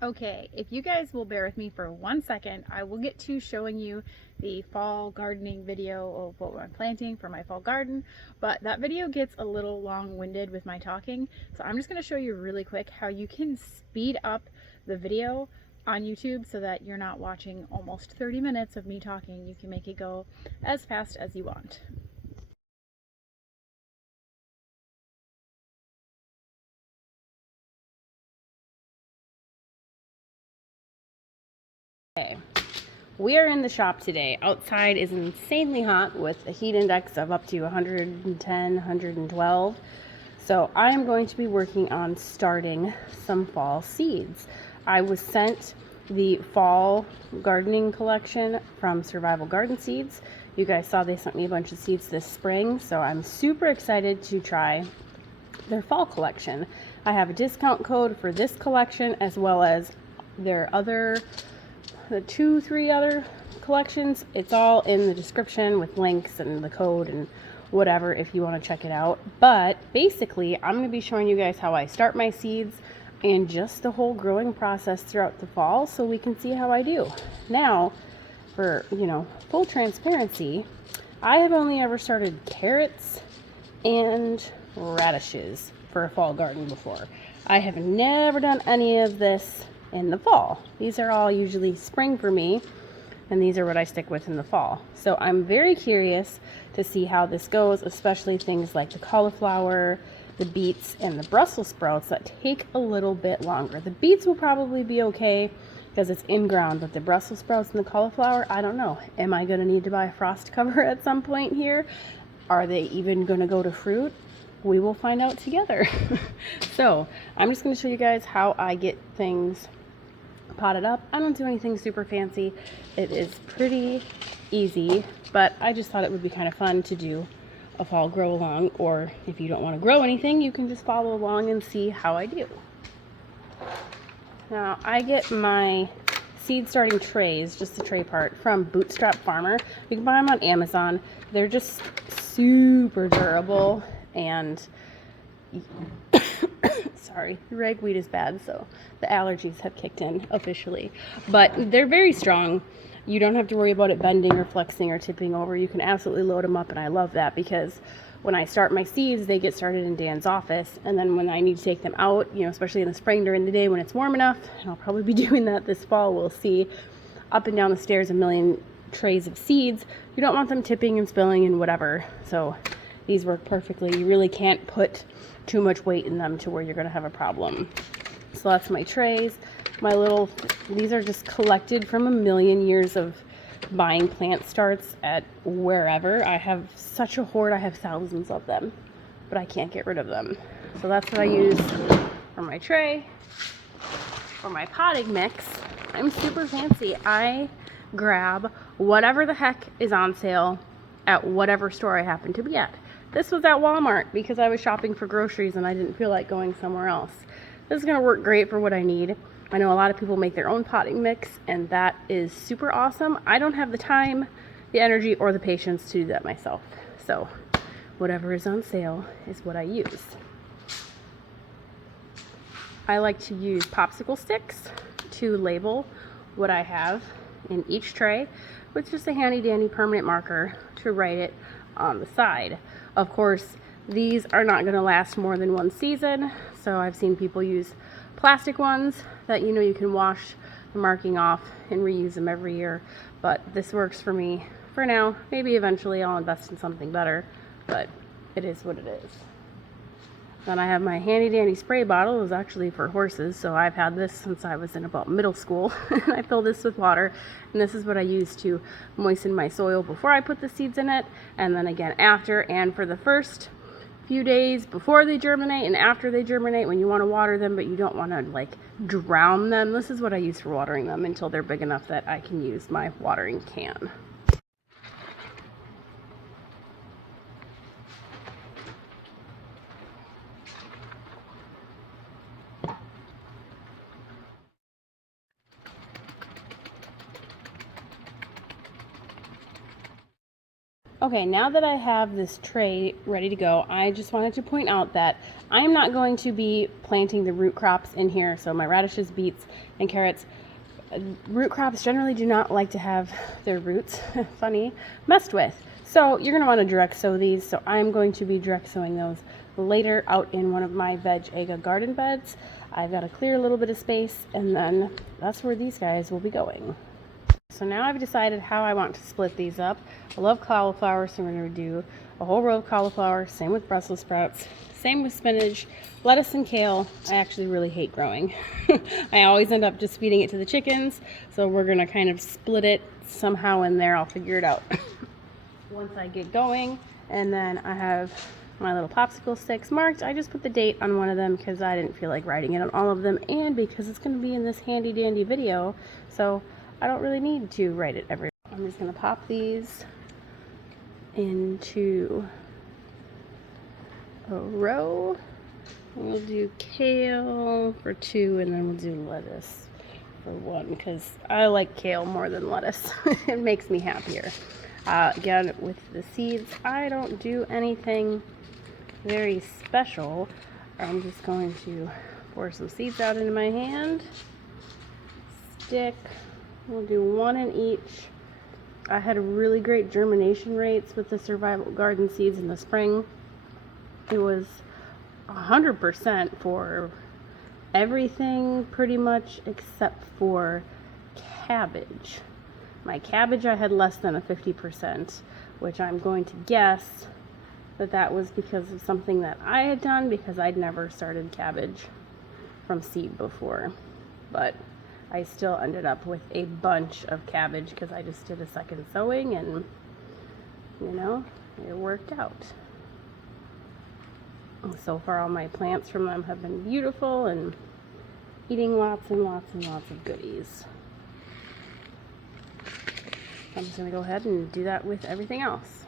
Okay, if you guys will bear with me for 1 second, I will get to showing you the fall gardening video of what I'm planting for my fall garden, but that video gets a little long-winded with my talking, so I'm just going to show you really quick how you can speed up the video on YouTube so that you're not watching almost 30 minutes of me talking. You can make it go as fast as you want. Okay. We are in the shop today. Outside is insanely hot with a heat index of up to 110, 112. So I am going to be working on starting some fall seeds. I was sent the fall gardening collection from Survival Garden Seeds. You guys saw they sent me a bunch of seeds this spring, so I'm super excited to try their fall collection. I have a discount code for this collection as well as their other the 2-3 other collections. It's all in the description with links and the code and whatever if you want to check it out. But basically, I'm going to be showing you guys how I start my seeds and just the whole growing process throughout the fall so we can see how I do. Now, for, full transparency, I have only ever started carrots and radishes for a fall garden before. I have never done any of this in the fall. These are all usually spring for me, and these are what I stick with in the fall. So I'm very curious to see how this goes, especially things like the cauliflower, the beets, and the Brussels sprouts that take a little bit longer. The beets will probably be okay because it's in ground, but the Brussels sprouts and the cauliflower, I don't know. Am I going to need to buy a frost cover at some point here? Are they even going to go to fruit? We will find out together. So I'm just going to show you guys how I get things potted up. I don't do anything super fancy. It is pretty easy, but I just thought it would be kind of fun to do a fall grow along, or if you don't want to grow anything, you can just follow along and see how I do. Now, I get my seed starting trays, just the tray part, from Bootstrap Farmer. You can buy them on Amazon. They're just super durable, and sorry, ragweed is bad, so the allergies have kicked in officially. But they're very strong. You don't have to worry about it bending or flexing or tipping over. You can absolutely load them up, and I love that because when I start my seeds, they get started in Dan's office, and then when I need to take them out, especially in the spring during the day when it's warm enough, and I'll probably be doing that this fall, we'll see up and down the stairs a million trays of seeds. You don't want them tipping and spilling and whatever, so these work perfectly. You really can't put too much weight in them to where you're going to have a problem. So that's my trays. These are just collected from a million years of buying plant starts at wherever. I have such a hoard. I have thousands of them, but I can't get rid of them. So that's what I use for my tray. For my potting mix, I'm super fancy. I grab whatever the heck is on sale at whatever store I happen to be at. This was at Walmart because I was shopping for groceries and I didn't feel like going somewhere else. This is going to work great for what I need. I know a lot of people make their own potting mix, and that is super awesome. I don't have the time, the energy, or the patience to do that myself. So whatever is on sale is what I use. I like to use popsicle sticks to label what I have in each tray with just a handy dandy permanent marker to write it on the side. Of course, these are not going to last more than one season, so I've seen people use plastic ones that you can wash the marking off and reuse them every year, but this works for me for now. Maybe eventually I'll invest in something better, but it is what it is. Then I have my handy dandy spray bottle. It was actually for horses, so I've had this since I was in about middle school. I fill this with water, and this is what I use to moisten my soil before I put the seeds in it, and then again after. And for the first few days before they germinate and after they germinate, when you want to water them but you don't want to drown them, this is what I use for watering them until they're big enough that I can use my watering can. Okay, now that I have this tray ready to go, I just wanted to point out that I'm not going to be planting the root crops in here. So my radishes, beets, and carrots. Root crops generally do not like to have their roots, funny, messed with. So you're going to want to direct sow these. So I'm going to be direct sowing those later out in one of my veg garden beds. I've got to clear a little bit of space, and then that's where these guys will be going. So now I've decided how I want to split these up. I love cauliflower, so we're going to do a whole row of cauliflower. Same with Brussels sprouts. Same with spinach, lettuce, and kale. I actually really hate growing. I always end up just feeding it to the chickens. So we're going to kind of split it somehow in there. I'll figure it out once I get going. And then I have my little popsicle sticks marked. I just put the date on one of them because I didn't feel like writing it on all of them, and because it's going to be in this handy dandy video. So I don't really need to write it everywhere. I'm just going to pop these into a row. We'll do kale for 2, and then we'll do lettuce for 1, because I like kale more than lettuce. It makes me happier. Again, with the seeds, I don't do anything very special. I'm just going to pour some seeds out into my hand. Stick. We'll do 1 in each. I had really great germination rates with the survival garden seeds in the spring. It was 100% for everything pretty much except for cabbage. My cabbage I had less than a 50%, which I'm going to guess that was because of something that I had done, because I'd never started cabbage from seed before. But I still ended up with a bunch of cabbage because I just did a second sowing, and you know, it worked out. And so far all my plants from them have been beautiful and eating lots and lots and lots of goodies. I'm just going to go ahead and do that with everything else.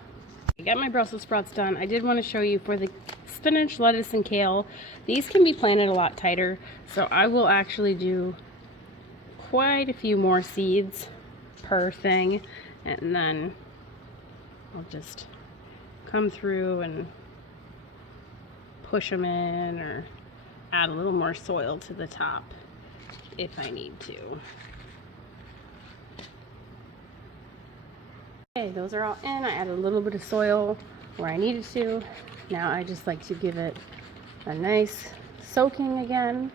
I got my Brussels sprouts done. I did want to show you for the spinach, lettuce, and kale. These can be planted a lot tighter, so I will actually do quite a few more seeds per thing, and then I'll just come through and push them in, or add a little more soil to the top if I need to. Okay, those are all in. I added a little bit of soil where I needed to. Now I just like to give it a nice soaking again.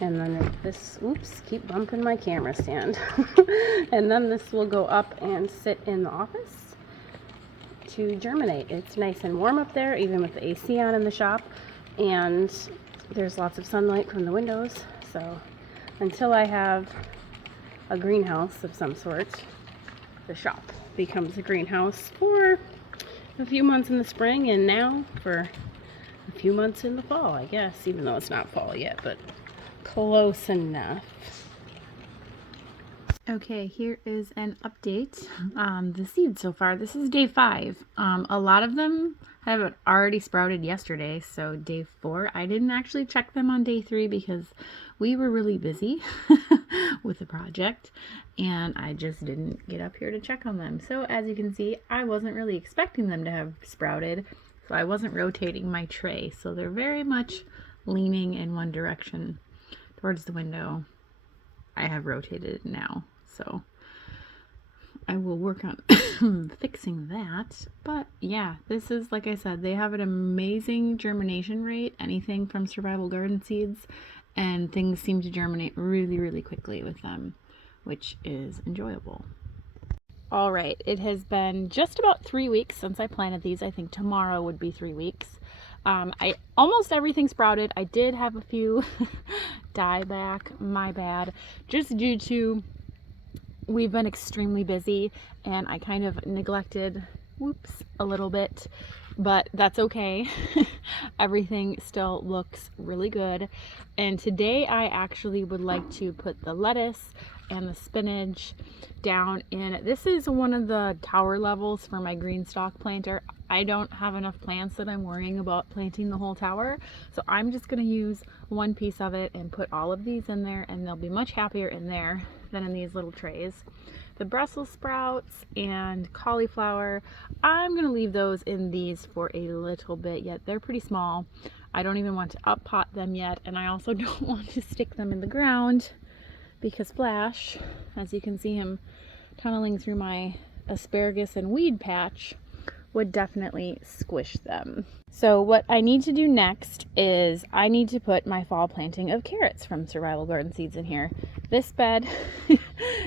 And then this, oops, keep bumping my camera stand. And then this will go up and sit in the office to germinate. It's nice and warm up there, even with the AC on in the shop. And there's lots of sunlight from the windows. So until I have a greenhouse of some sort, the shop becomes a greenhouse for a few months in the spring, and now for a few months in the fall, I guess, even though it's not fall yet, but close enough. Okay, here is an update on the seeds so far. This is day 5. A lot of them have already sprouted yesterday, so day 4. I didn't actually check them on day 3 because we were really busy with the project, and I just didn't get up here to check on them. So as you can see, I wasn't really expecting them to have sprouted, so I wasn't rotating my tray. So they're very much leaning in one direction towards the window. I have rotated it now, so I will work on fixing that. But yeah, this is, like I said, they have an amazing germination rate, anything from survival garden seeds, and things seem to germinate really, really quickly with them, which is enjoyable. All right, it has been just about 3 weeks since I planted these. I think tomorrow would be 3 weeks. Almost everything sprouted. I did have a few die back, my bad, just due to we've been extremely busy and I kind of neglected, a little bit, but that's okay. Everything still looks really good. And today I actually would like to put the lettuce and the spinach down in, this is one of the tower levels for my green stalk planter. I don't have enough plants that I'm worrying about planting the whole tower, so I'm just going to use one piece of it and put all of these in there, and they'll be much happier in there than in these little trays. The Brussels sprouts and cauliflower, I'm going to leave those in these for a little bit yet. They're pretty small. I don't even want to up pot them yet, and I also don't want to stick them in the ground because Flash, as you can see him tunneling through my asparagus and weed patch, would definitely squish them. So what I need to do next is I need to put my fall planting of carrots from Survival Garden Seeds in here. This bed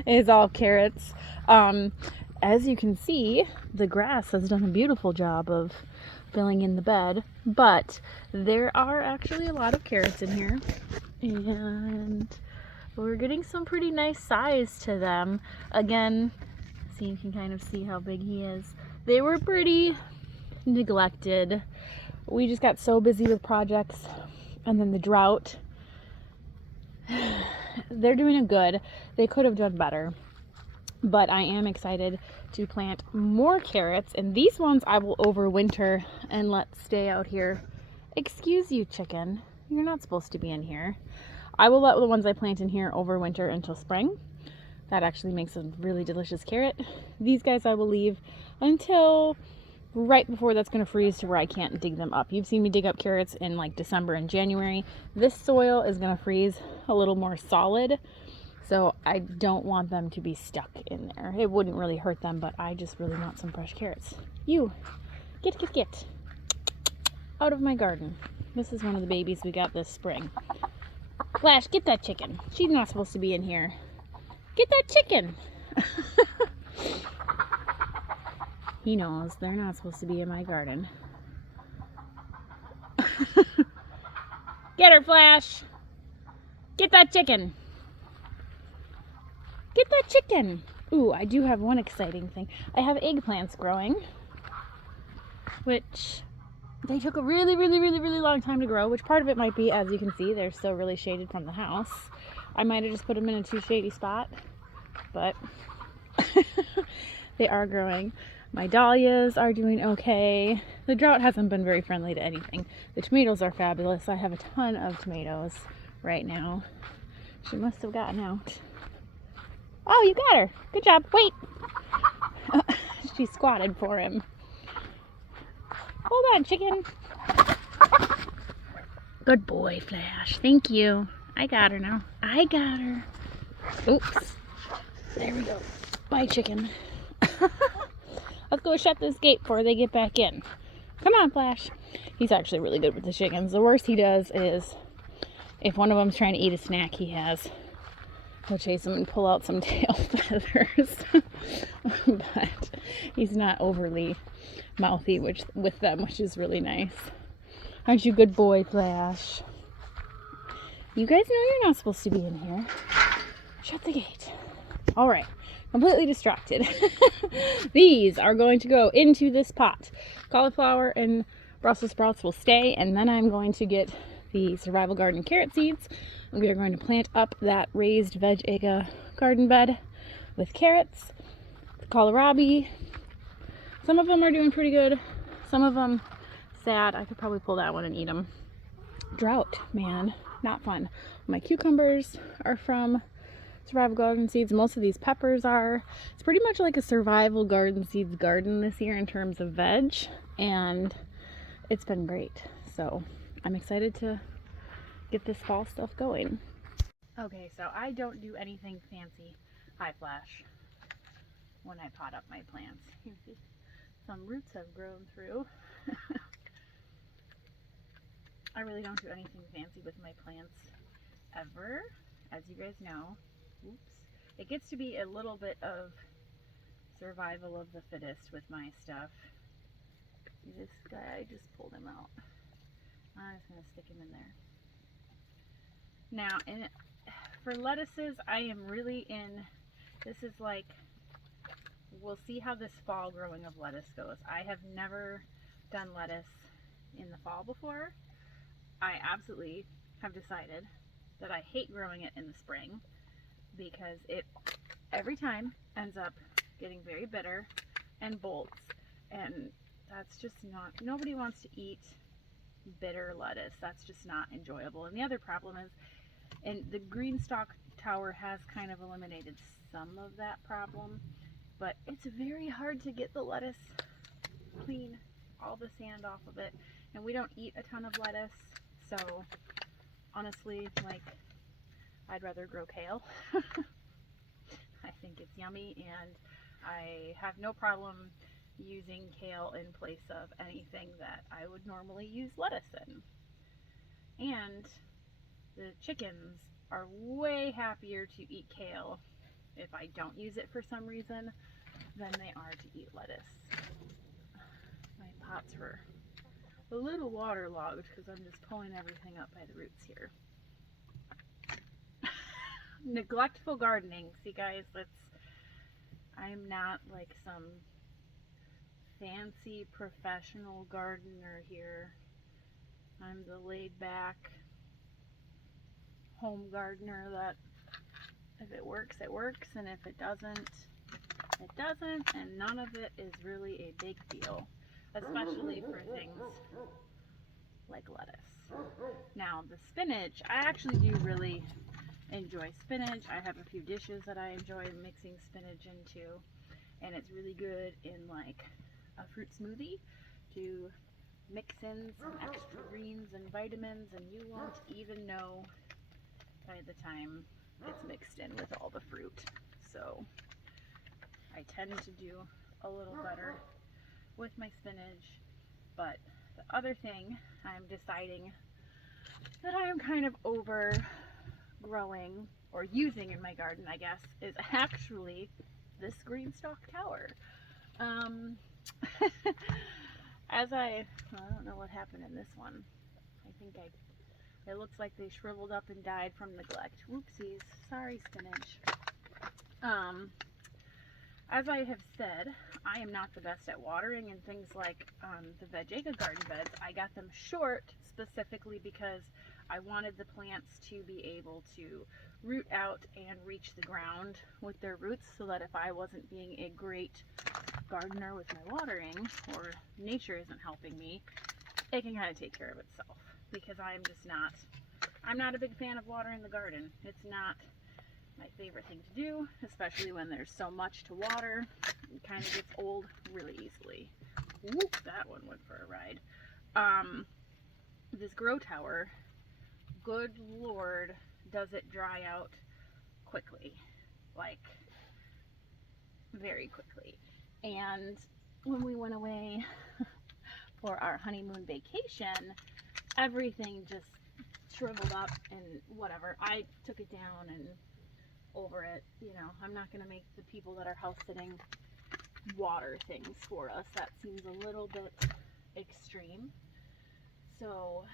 is all carrots. As you can see, the grass has done a beautiful job of filling in the bed, but there are actually a lot of carrots in here, and we're getting some pretty nice size to them. Again, so you can kind of see how big he is. They were pretty neglected. We just got so busy with projects, and then the drought. They're doing a good. They could have done better, but I am excited to plant more carrots, and these ones I will overwinter and let stay out here. Excuse you, chicken. You're not supposed to be in here. I will let the ones I plant in here overwinter until spring. That actually makes a really delicious carrot. These guys I will leave until right before that's going to freeze to where I can't dig them up. You've seen me dig up carrots in like December and January. This soil is going to freeze a little more solid, so I don't want them to be stuck in there. It wouldn't really hurt them, but I just really want some fresh carrots. You, get out of my garden. This is one of the babies we got this spring. Flash, get that chicken. She's not supposed to be in here. Get that chicken. He knows they're not supposed to be in my garden. Get her, Flash. Get that chicken. Get that chicken. Ooh, I do have one exciting thing. I have eggplants growing, which they took a really long time to grow, which part of it might be, as you can see, they're still really shaded from the house. I might have just put them in a too shady spot, but they are growing. My dahlias are doing okay. The drought hasn't been very friendly to anything. The tomatoes are fabulous. I have a ton of tomatoes right now. She must have gotten out. Oh, you got her. Good job. Wait. She squatted for him. Hold on, chicken. Good boy, Flash. Thank you. I got her now. I got her. Oops. There we go. Bye, chicken. Let's go shut this gate before they get back in. Come on, Flash. He's actually really good with the chickens. The worst he does is if one of them's trying to eat a snack he has, he'll chase them and pull out some tail feathers. But he's not overly mouthy with them, which is really nice. Aren't you a good boy, Flash? You guys know you're not supposed to be in here. Shut the gate. All right. Completely distracted. These are going to go into this pot. Cauliflower and Brussels sprouts will stay, and then I'm going to get the Survival Garden carrot seeds, and we are going to plant up that raised veg garden bed with carrots, the kohlrabi. Some of them are doing pretty good. Some of them sad. I could probably pull that one and eat them. Drought, man, not fun. My cucumbers are from Survival Garden Seeds. Most of these peppers are. It's pretty much like a Survival Garden Seeds garden this year in terms of veg, and it's been great. So I'm excited to get this fall stuff going. Okay, so I don't do anything fancy. Hi, Flash. When I pot up my plants, some roots have grown through. I really don't do anything fancy with my plants ever, as you guys know. Oops. It gets to be a little bit of survival of the fittest with my stuff. See this guy? I just pulled him out. I'm just going to stick him in there. Now, for lettuces, I am really in, this is like, we'll see how this fall growing of lettuce goes. I have never done lettuce in the fall before. I absolutely have decided that I hate growing it in the spring. because it every time ends up getting very bitter and bolts, and that's just not, nobody wants to eat bitter lettuce. That's just not enjoyable. And the other problem is, and the green stalk tower has kind of eliminated some of that problem, but it's very hard to get the lettuce clean, all the sand off of it. And we don't eat a ton of lettuce, so honestly, like, I'd rather grow kale. I think it's yummy, and I have no problem using kale in place of anything that I would normally use lettuce in. And the chickens are way happier to eat kale if I don't use it for some reason than they are to eat lettuce. My pots were a little waterlogged because I'm just pulling everything up by the roots here. Neglectful gardening. See guys, I'm not like some fancy professional gardener here. I'm the laid back home gardener that if it works, it works, and if it doesn't, it doesn't, and none of it is really a big deal, especially for things like lettuce. Now the spinach, I actually do really enjoy spinach. I have a few dishes that I enjoy mixing spinach into, and it's really good in like a fruit smoothie to mix in some extra greens and vitamins, and you won't even know by the time it's mixed in with all the fruit. So I tend to do a little better with my spinach. But the other thing I'm deciding that I am kind of overgrowing or using in my garden, I guess, is actually this green stalk tower. I don't know what happened in this one. It looks like they shriveled up and died from neglect. Whoopsies. Sorry, spinach. As I have said, I am not the best at watering, and things like the Vegega garden beds, I got them short specifically because I wanted the plants to be able to root out and reach the ground with their roots, so that if I wasn't being a great gardener with my watering, or nature isn't helping me, it can kind of take care of itself. Because I'm not a big fan of watering the garden. It's not my favorite thing to do, especially when there's so much to water. It kind of gets old really easily. Whoop, that one went for a ride. This grow tower, good Lord, does it dry out quickly. Like, very quickly. And when we went away for our honeymoon vacation, everything just shriveled up and whatever. I took it down and over it. You know, I'm not going to make the people that are house sitting water things for us. That seems a little bit extreme. So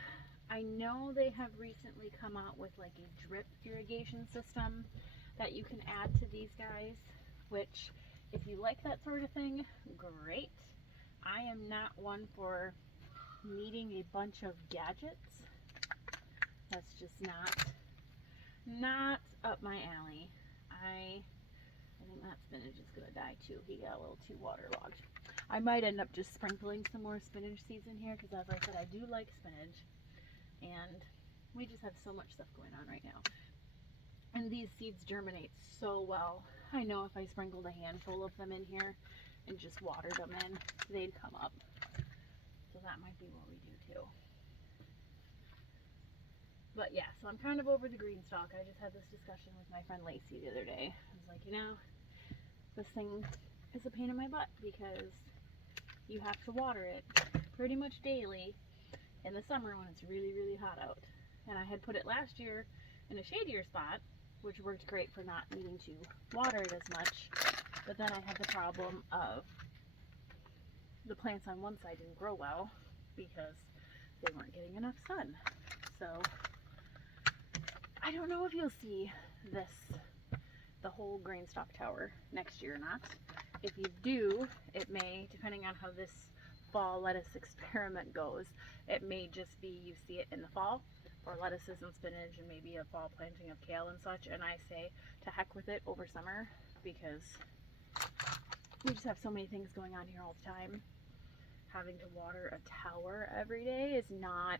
I know they have recently come out with like a drip irrigation system that you can add to these guys, which if you like that sort of thing, great. I am not one for needing a bunch of gadgets. That's just not up my alley. I think that spinach is gonna die too. He got a little too waterlogged. I might end up just sprinkling some more spinach seeds in here because, as I said, I do like spinach, and we just have so much stuff going on right now. And these seeds germinate so well. I know if I sprinkled a handful of them in here and just watered them in, they'd come up. So that might be what we do too. But yeah, so I'm kind of over the green stalk. I just had this discussion with my friend Lacey the other day. I was like, you know, this thing is a pain in my butt because you have to water it pretty much daily in the summer when it's really, really hot out. And I had put it last year in a shadier spot, which worked great for not needing to water it as much. But then I had the problem of the plants on one side didn't grow well because they weren't getting enough sun. So I don't know if you'll see the whole green stalk tower next year or not. If you do, it may, depending on how this fall lettuce experiment goes, it may just be you see it in the fall, or lettuces and spinach and maybe a fall planting of kale and such, and I say to heck with it over summer because we just have so many things going on here all the time. Having to water a tower every day is not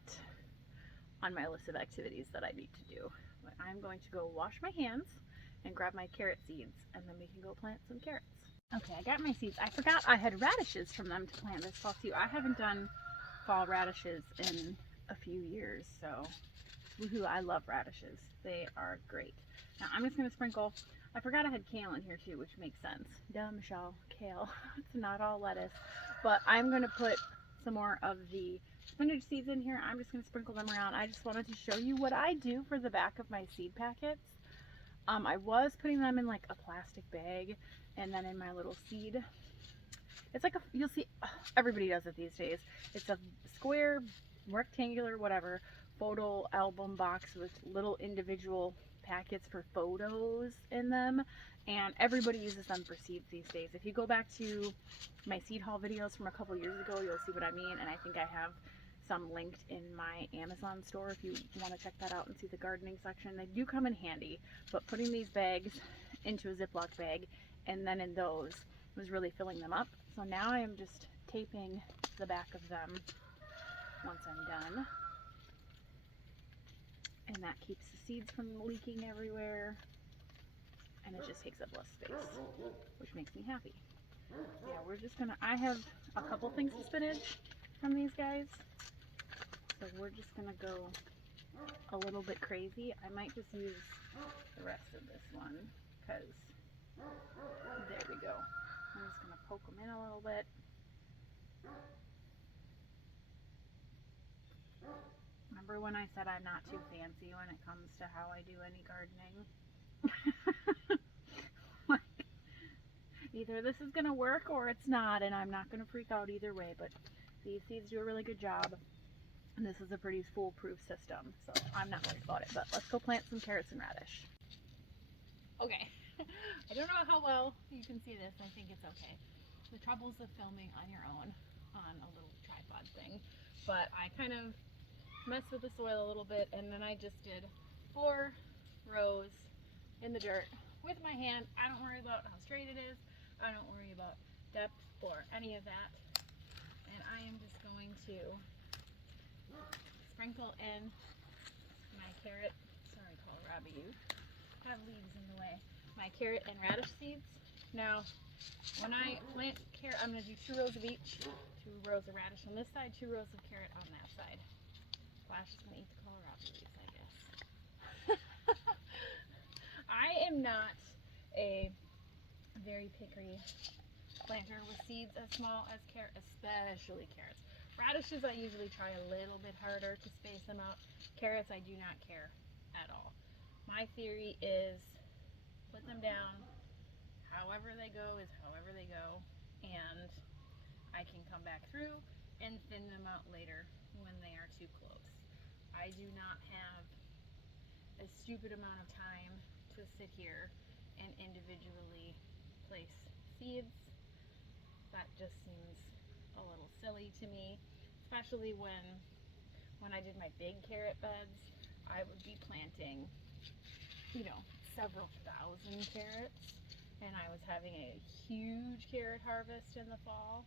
on my list of activities that I need to do. But I'm going to go wash my hands and grab my carrot seeds, and then we can go plant some carrots. Okay, I got my seeds. I forgot I had radishes from them to plant this fall too. I haven't done fall radishes in a few years, so woohoo, I love radishes. They are great. Now I'm just going to sprinkle. I forgot I had kale in here too, which makes sense. Duh, Michelle, kale. It's not all lettuce. But I'm going to put some more of the spinach seeds in here. I'm just going to sprinkle them around. I just wanted to show you what I do for the back of my seed packets. I was putting them in like a plastic bag and then in my little seed. It's like you'll see, everybody does it these days. It's a square, rectangular, whatever, photo album box with little individual packets for photos in them, and everybody uses them for seeds these days. If you go back to my seed haul videos from a couple years ago, you'll see what I mean, and I think I have some linked in my Amazon store if you want to check that out and see the gardening section. They do come in handy, but putting these bags into a Ziploc bag and then in those was really filling them up. So now I am just taping the back of them once I'm done. And that keeps the seeds from leaking everywhere. And it just takes up less space, which makes me happy. Yeah, we're just gonna, I have a couple things of spinach from these guys. So we're just gonna go a little bit crazy. I might just use the rest of this one because there we go. I'm just gonna poke them in a little bit. Remember when I said I'm not too fancy when it comes to how I do any gardening? Like, either this is gonna work or it's not, and I'm not gonna freak out either way, but these seeds do a really good job. And this is a pretty foolproof system, so I'm not worried about it. But let's go plant some carrots and radish. Okay, I don't know how well you can see this. I think it's okay. The troubles of filming on your own on a little tripod thing. But I kind of messed with the soil a little bit, and then I just did 4 rows in the dirt with my hand. I don't worry about how straight it is. I don't worry about depth or any of that. And I am just going to sprinkle in my carrot, sorry kohlrabi, you have leaves in the way, my carrot and radish seeds. Now, when I plant carrot, I'm going to do 2 rows of each, 2 rows of radish on this side, 2 rows of carrot on that side. Flash is going to eat the kohlrabi leaves, I guess. I am not a very picky planter with seeds as small as carrot, especially carrots. Radishes, I usually try a little bit harder to space them out. Carrots, I do not care at all. My theory is put them down, however they go is however they go, and I can come back through and thin them out later when they are too close. I do not have a stupid amount of time to sit here and individually place seeds. That just seems a little silly to me, especially when I did my big carrot beds, I would be planting, you know, several thousand carrots, and I was having a huge carrot harvest in the fall.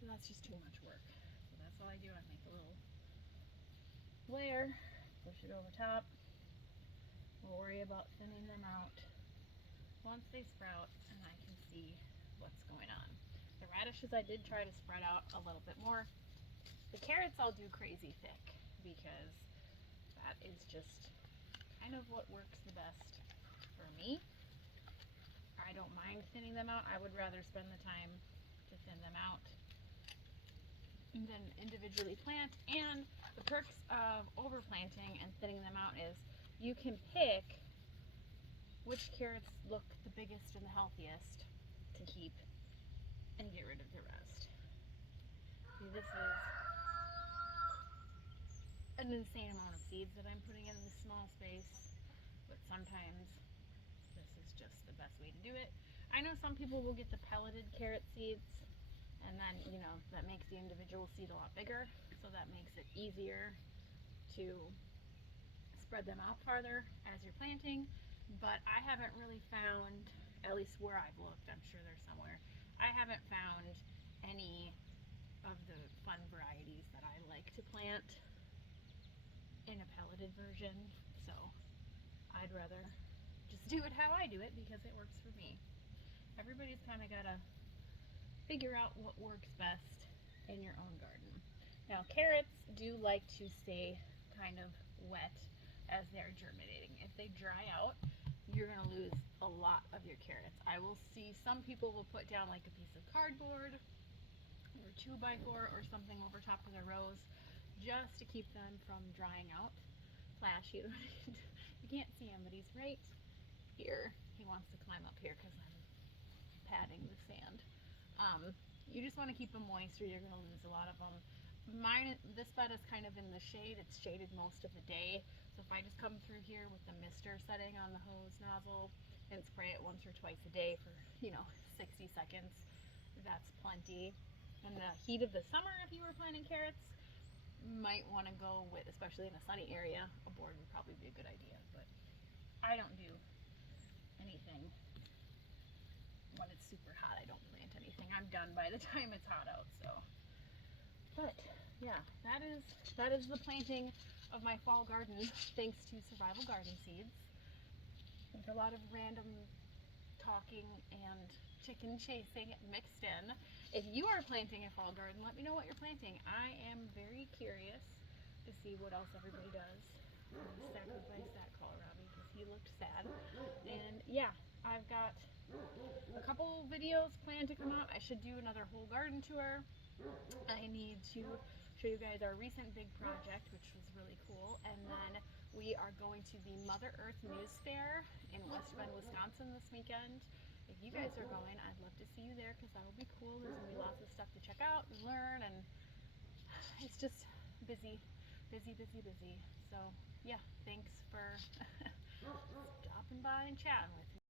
And that's just too much work. So that's all I do. I make a little layer, push it over top. We'll worry about thinning them out once they sprout and I can see what's going on. The radishes I did try to spread out a little bit more. The carrots I'll do crazy thick because that is just kind of what works the best for me. I don't mind thinning them out. I would rather spend the time to thin them out than individually plant. And the perks of overplanting and thinning them out is you can pick which carrots look the biggest and the healthiest to keep and get rid of the rest. See, this is an insane amount of seeds that I'm putting in this small space, but sometimes this is just the best way to do it. I know some people will get the pelleted carrot seeds, and then, you know, that makes the individual seed a lot bigger, so that makes it easier to spread them out farther as you're planting, but I haven't really found, at least where I've looked, I'm sure there's somewhere, I haven't found any of the fun varieties that I like to plant in a pelleted version, so I'd rather just do it how I do it because it works for me. Everybody's kind of got to figure out what works best in your own garden. Now, carrots do like to stay kind of wet as they're germinating. If they dry out, you're going to lose a lot of your carrots. I will see some people will put down like a piece of cardboard or 2x4 or something over top of their rows just to keep them from drying out. Flash, you can't see him, but he's right here. He wants to climb up here because I'm patting the sand. You just want to keep them moist or you're going to lose a lot of them. This bed is kind of in the shade. It's shaded most of the day. So if I just come through here with the mister setting on the hose nozzle and spray it once or twice a day for, 60 seconds, that's plenty. In the heat of the summer, if you were planting carrots, might want to go with, especially in a sunny area, a board would probably be a good idea. But I don't do anything when it's super hot. I don't plant anything. I'm done by the time it's hot out. So, but yeah, that is the planting of my fall garden, thanks to Survival Garden Seeds. With a lot of random talking and chicken chasing mixed in. If you are planting a fall garden, let me know what you're planting. I am very curious to see what else everybody does. Sacrifice that kohlrabi because he looked sad. And yeah, I've got a couple videos planned to come out. I should do another whole garden tour. I need to show you guys our recent big project, which was really cool. And then we are going to the Mother Earth News Fair in West Bend, Wisconsin this weekend. If you guys are going, I'd love to see you there because that'll be cool. There's going to be lots of stuff to check out and learn, and it's just busy. So yeah, thanks for stopping by and chatting with me.